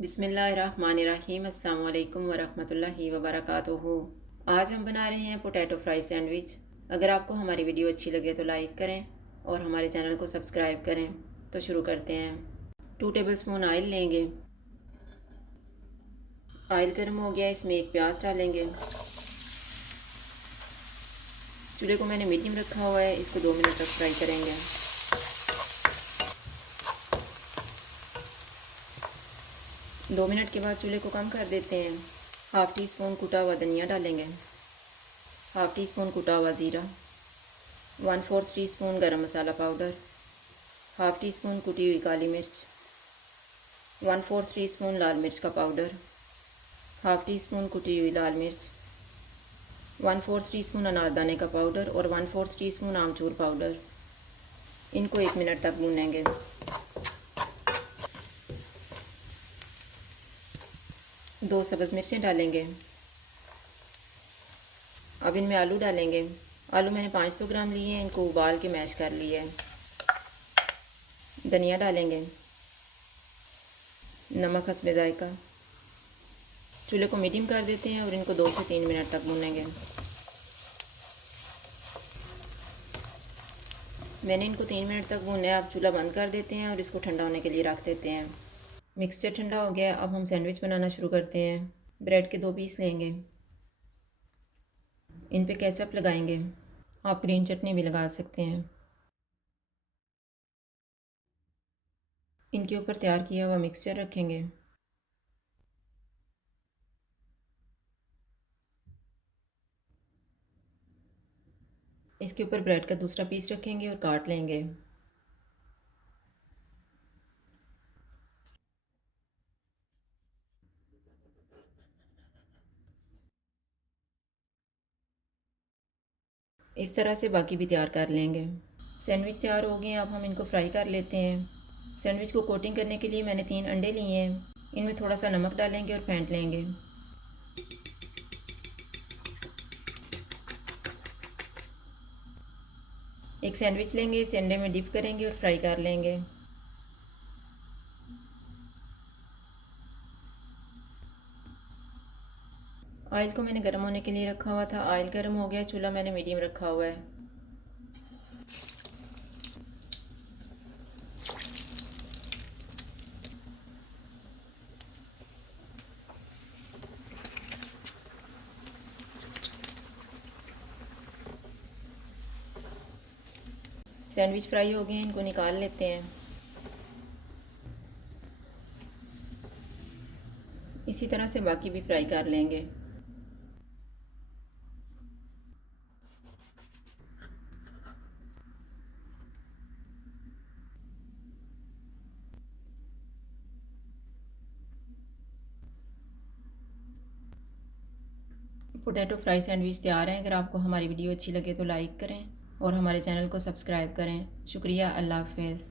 बिस्मिल्लाहिर्रहमानिर्रहीम अस्सलाम वालेकुम वरहमतुल्लाहि वबरकातुहू। आज हम बना रहे हैं पोटैटो फ्राई सैंडविच। अगर आपको हमारी वीडियो अच्छी लगे तो लाइक करें और हमारे चैनल को सब्सक्राइब करें। तो शुरू करते हैं। 2 टेबलस्पून ऑयल लेंगे। ऑयल गर्म हो गया, इसमें एक प्याज डालेंगे। चूल्हे को मैंने मीडियम रखा हुआ है, इसको 2 मिनट तक फ्राई करेंगे। 2 मिनट के बाद चूल्हे को कम कर देते हैं। हाफ़ टी स्पून कुटा हुआ धनिया डालेंगे, हाफ़ टी स्पून कुटा हुआ ज़ीरा, 1/4 टी स्पून गरम मसाला पाउडर, हाफ़ टी स्पून कुटी हुई काली मिर्च, 1/4 टी स्पून लाल मिर्च का पाउडर, हाफ़ टी स्पून कुटी हुई लाल मिर्च, 1/4 टी स्पून अनारदाने का पाउडर और 1/4 टी स्पून आमचूर पाउडर। इनको 1 मिनट तक भूनेंगे। 2 सब्ज़ मिर्चें डालेंगे। अब इनमें आलू डालेंगे। आलू मैंने 500 ग्राम लिए हैं, इनको उबाल के मैश कर लिया है। धनिया डालेंगे, नमक हस्बे जायका। चूल्हे को मीडियम कर देते हैं और इनको 2 से 3 मिनट तक भूनेंगे। मैंने इनको 3 मिनट तक भूना है। अब चूल्हा बंद कर देते हैं और इसको ठंडा होने के लिए रख देते हैं। मिक्सचर ठंडा हो गया, अब हम सैंडविच बनाना शुरू करते हैं। ब्रेड के 2 पीस लेंगे, इन पे केचप लगाएंगे। आप ग्रीन चटनी भी लगा सकते हैं। इनके ऊपर तैयार किया हुआ मिक्सचर रखेंगे। इसके ऊपर ब्रेड का दूसरा पीस रखेंगे और काट लेंगे। इस तरह से बाकी भी तैयार कर लेंगे। सैंडविच तैयार हो गए हैं, अब हम इनको फ्राई कर लेते हैं। सैंडविच को कोटिंग करने के लिए मैंने 3 अंडे लिए हैं। इनमें थोड़ा सा नमक डालेंगे और फेंट लेंगे। एक सैंडविच लेंगे, इस अंडे में डिप करेंगे और फ्राई कर लेंगे। ऑयल को मैंने गर्म होने के लिए रखा हुआ था। ऑयल गर्म हो गया, चूल्हा मैंने मीडियम रखा हुआ है। सैंडविच फ्राई हो गए हैं, इनको निकाल लेते हैं। इसी तरह से बाकी भी फ्राई कर लेंगे। पोटैटो फ्राई सैंडविच तैयार हैं। अगर आपको हमारी वीडियो अच्छी लगे तो लाइक करें और हमारे चैनल को सब्सक्राइब करें। शुक्रिया। अल्लाह हाफ़िज़।